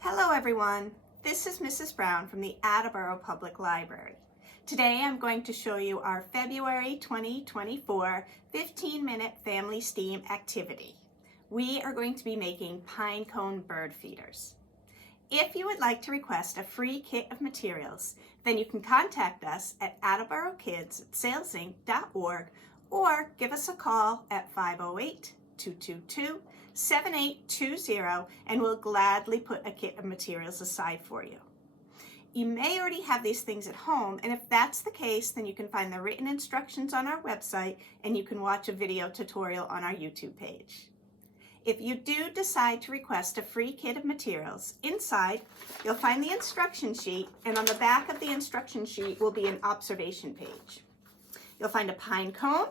Hello everyone, this is Mrs. Brown from the Attleboro Public Library. Today I'm going to show you our February 2024 15-minute family STEAM activity. We are going to be making pinecone bird feeders. If you would like to request a free kit of materials, then you can contact us at attleborokids@salesinc.org or give us a call at 508-222-7820 and we'll gladly put a kit of materials aside for you. You may already have these things at home, and if that's the case, then you can find the written instructions on our website and you can watch a video tutorial on our YouTube page. If you do decide to request a free kit of materials, inside you'll find the instruction sheet, and on the back of the instruction sheet will be an observation page. You'll find a pine cone,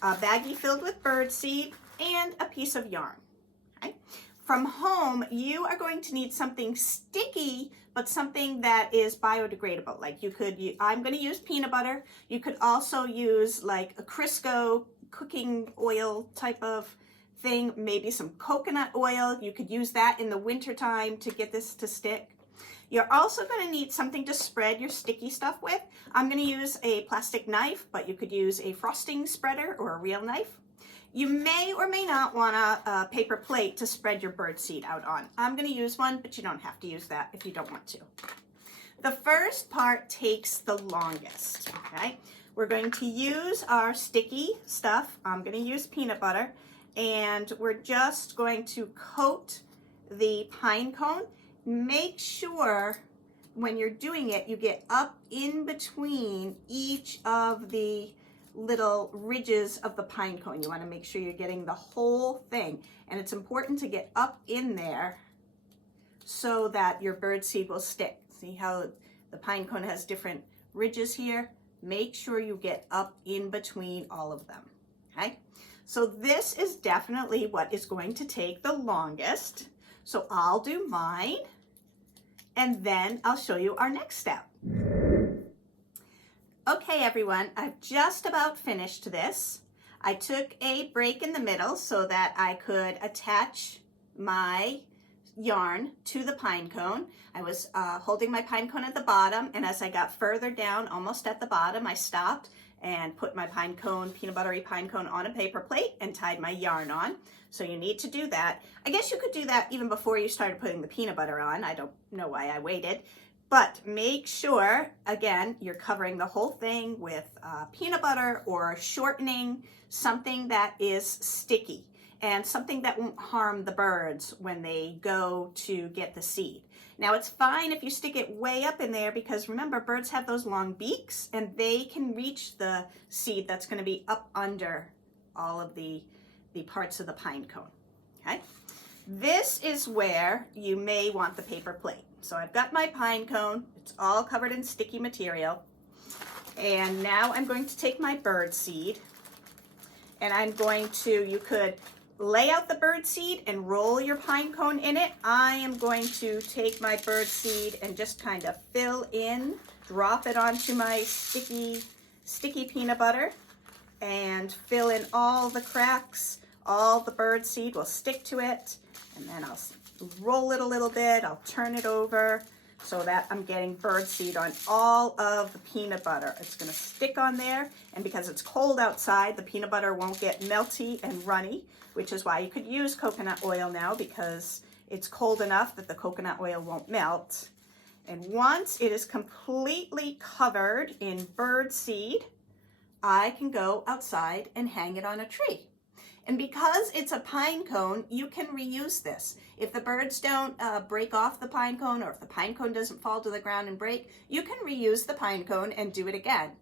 a baggie filled with bird seed, and a piece of yarn. Okay? From home, you are going to need something sticky, but something that is biodegradable. Like I'm going to use peanut butter. You could also use like a Crisco cooking oil type of thing, maybe some coconut oil. You could use that in the wintertime to get this to stick. You're also going to need something to spread your sticky stuff with. I'm going to use a plastic knife, but you could use a frosting spreader or a real knife. You may or may not want a paper plate to spread your bird seed out on. I'm going to use one, but you don't have to use that if you don't want to. The first part takes the longest, okay? We're going to use our sticky stuff. I'm going to use peanut butter, and we're just going to coat the pine cone. Make sure when you're doing it, you get up in between each of the little ridges of the pine cone. You want to make sure you're getting the whole thing, and it's important to get up in there so that your bird seed will stick. See how the pine cone has different ridges here? Make sure you get up in between all of them, okay? So this is definitely what is going to take the longest. So I'll do mine, and then I'll show you our next step. Okay everyone, I've just about finished this. I took a break in the middle so that I could attach my yarn to the pine cone. I was holding my pine cone at the bottom, and as I got further down, almost at the bottom, I stopped and put my pine cone, peanut buttery pine cone, on a paper plate and tied my yarn on. So you need to do that. I guess you could do that even before you started putting the peanut butter on. I don't know why I waited. But make sure, again, you're covering the whole thing with peanut butter or shortening, something that is sticky and something that won't harm the birds when they go to get the seed. Now it's fine if you stick it way up in there, because remember, birds have those long beaks and they can reach the seed that's going to be up under all of the parts of the pine cone. Okay? This is where you may want the paper plate. So I've got my pine cone, it's all covered in sticky material, and now I'm going to take my bird seed, and I'm going to, you could lay out the bird seed and roll your pine cone in it. I am going to take my bird seed and just kind of fill in, drop it onto my sticky peanut butter, and fill in all the cracks. All the bird seed will stick to it, and then I'll roll it a little bit. I'll turn it over so that I'm getting bird seed on all of the peanut butter. It's going to stick on there, and because it's cold outside, the peanut butter won't get melty and runny, which is why you could use coconut oil now, because it's cold enough that the coconut oil won't melt. And once it is completely covered in bird seed, I can go outside and hang it on a tree. And because it's a pine cone, you can reuse this. If the birds don't break off the pine cone, or if the pine cone doesn't fall to the ground and break, you can reuse the pine cone and do it again.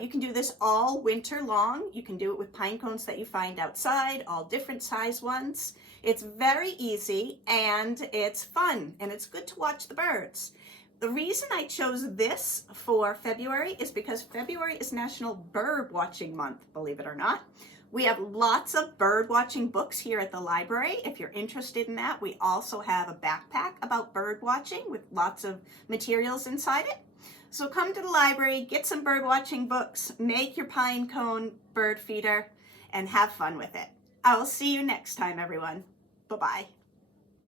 You can do this all winter long. You can do it with pine cones that you find outside, all different size ones. It's very easy and it's fun, and it's good to watch the birds. The reason I chose this for February is because February is National Bird Watching Month, believe it or not. We have lots of bird watching books here at the library. If you're interested in that, we also have a backpack about bird watching with lots of materials inside it. So come to the library, get some bird watching books, make your pine cone bird feeder, and have fun with it. I will see you next time, everyone. Bye-bye.